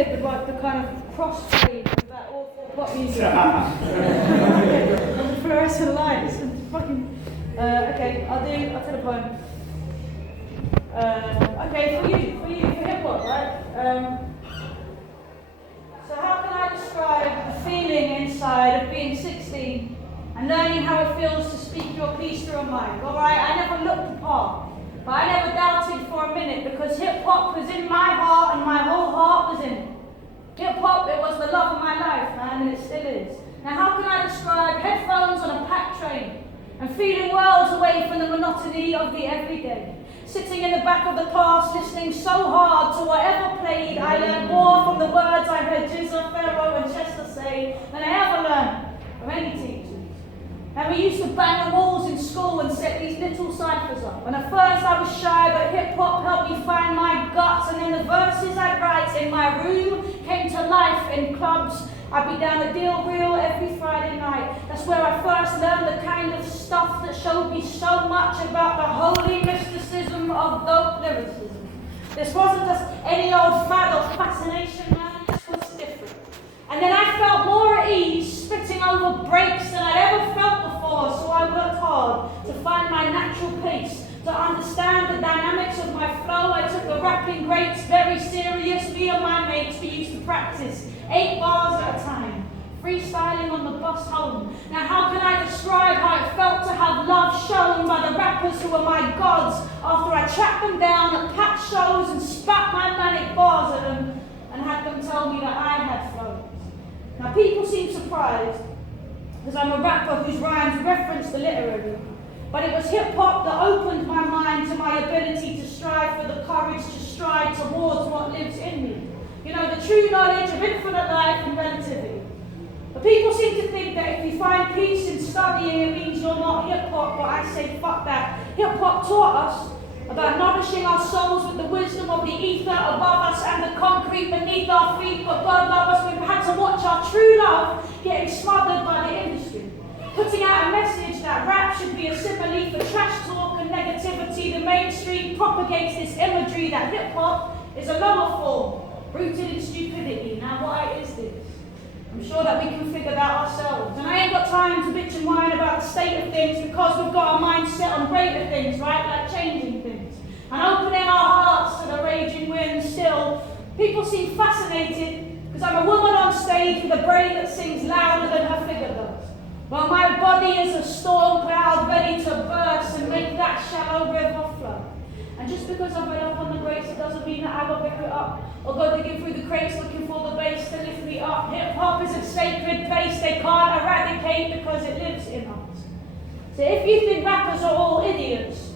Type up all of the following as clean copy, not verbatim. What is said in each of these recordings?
weird with like the kind of crossfade of that awful pop music. The fluorescent lights and fucking. Okay, I'll tell a poem. Okay, for hip hop, right? So how can I describe the feeling inside of being 16 and learning how it feels to speak your piece through a mic? Alright, I never looked the part, but I never doubted for a minute because hip hop was in my heart and my whole heart was in it. Hip hop, it was the love of my life, man, and it still is. Now how can I describe headphones on a packed train and feeling worlds away from the monotony of the everyday? Sitting in the back of the class, listening so hard to whatever played, I learned more from the words I heard Jizza, Pharaoh and Chester say than I ever learned from any teachers. And we used to bang the walls in school and set these little ciphers up. And at first I was shy, but hip-hop helped me find my guts. And then the verses I'd write in my room came to life in clubs. I'd be down the deal reel every Friday night. That's where I first learned the kind of stuff that showed me so much about the holy mysticism of dope lyricism. This wasn't just any old fad or fascination, man, this was different. And then I felt more at ease spitting over breaks than I'd ever felt before, so I worked hard to find my natural pace, to understand the dynamics of my flow. I took the rapping greats very serious. Me and my mates, we used to practice 8 bars at a time, freestyling on the bus home. Now how can I describe how it felt to have love shown by the rappers who were my gods after I tracked them down at packed shows and spat my manic bars at them and had them tell me that I had flows. Now people seem surprised because I'm a rapper whose rhymes reference the literary, but it was hip-hop that opened my mind to my ability to strive for the courage to stride towards what lives in me. You know, the true knowledge of infinite life and relativity. But people seem to think that if you find peace in studying, it means you're not hip-hop, but I say fuck that. Hip-hop taught us about nourishing our souls with the wisdom of the ether above us and the concrete beneath our feet, but God love us, we've had to watch our true love getting smothered by the industry. Putting out a message that rap should be a simile for trash talk and negativity, the mainstream propagates this imagery that hip-hop is a lower form, rooted in stupidity. Now what is this? I'm sure that we can figure that ourselves. And I ain't got time to bitch and whine about the state of things because we've got our minds set on greater things, right? Like changing things. And opening our hearts to the raging wind still. People seem fascinated because I'm a woman on stage with a brain that sings louder than her figure does. Well, my body is a storm cloud ready to burst and make that shallow river flow. And just because I've read up on the greats, it doesn't mean that I will pick it up or go digging through the crates looking for the bass to lift me up. Hip-hop is a sacred place they can't eradicate because it lives in us. So if you think rappers are all idiots,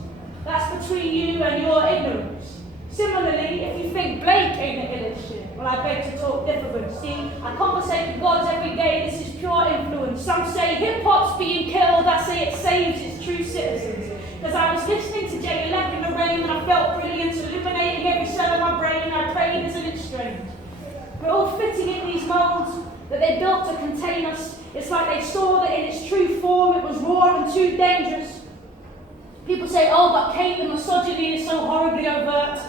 that's between you and your ignorance. Similarly, if you think Blake ain't the illest shit, well, I beg to talk different. See, I conversate with gods every day, this is pure influence. Some say hip-hop's being killed, I say it saves its true citizens. Because I was listening to J11 in the rain and I felt brilliant, illuminating every cell of my brain, and I prayed, isn't it strange? We're all fitting in these molds that they built to contain us. It's like they saw that in its true form it was raw and too dangerous. People say, oh, but Kate, the misogyny is so horribly overt.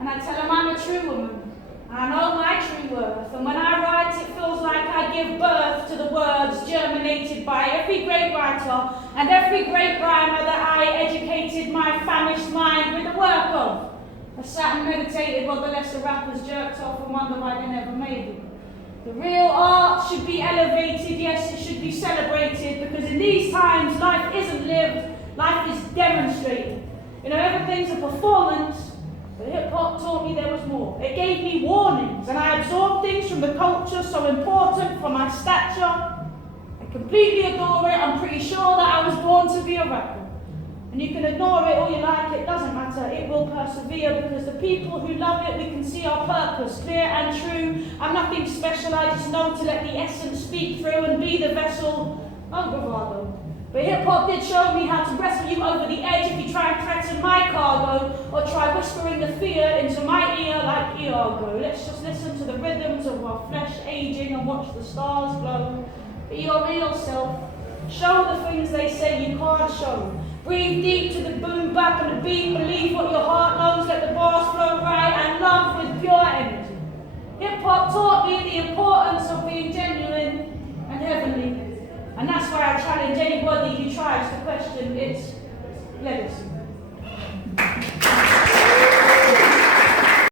And I tell them I'm a true woman. I know my true worth, and when I write it feels like I give birth to the words germinated by every great writer and every great rhymer that I educated my famished mind with the work of. I sat and meditated while the lesser rappers jerked off and wonder why they never made it. The real art should be elevated, yes, it should be celebrated, because in these times life isn't lived, life is demonstrated. You know, everything's a performance. But hip-hop taught me there was more. It gave me warnings, and I absorbed things from the culture so important for my stature. I completely adore it. I'm pretty sure that I was born to be a rapper. And you can ignore it all you like, it doesn't matter. It will persevere because the people who love it, we can see our purpose, clear and true. I'm nothing special, I just know to let the essence speak through and be the vessel. Oh, bravado. But hip-hop did show me how to wrestle you over the edge if you try and threaten my cargo, or try whispering the fear into my ear like Iago. Let's just listen to the rhythms of our flesh aging and watch the stars glow. Be your real self. Show the things they say you can't show. Breathe deep to the boom bap and the beat. Believe what your heart knows. Let the bars flow right and love with pure energy. Hip-hop taught me the importance of being genuine and heavenly. And that's why I challenge anybody who tries to question its legacy.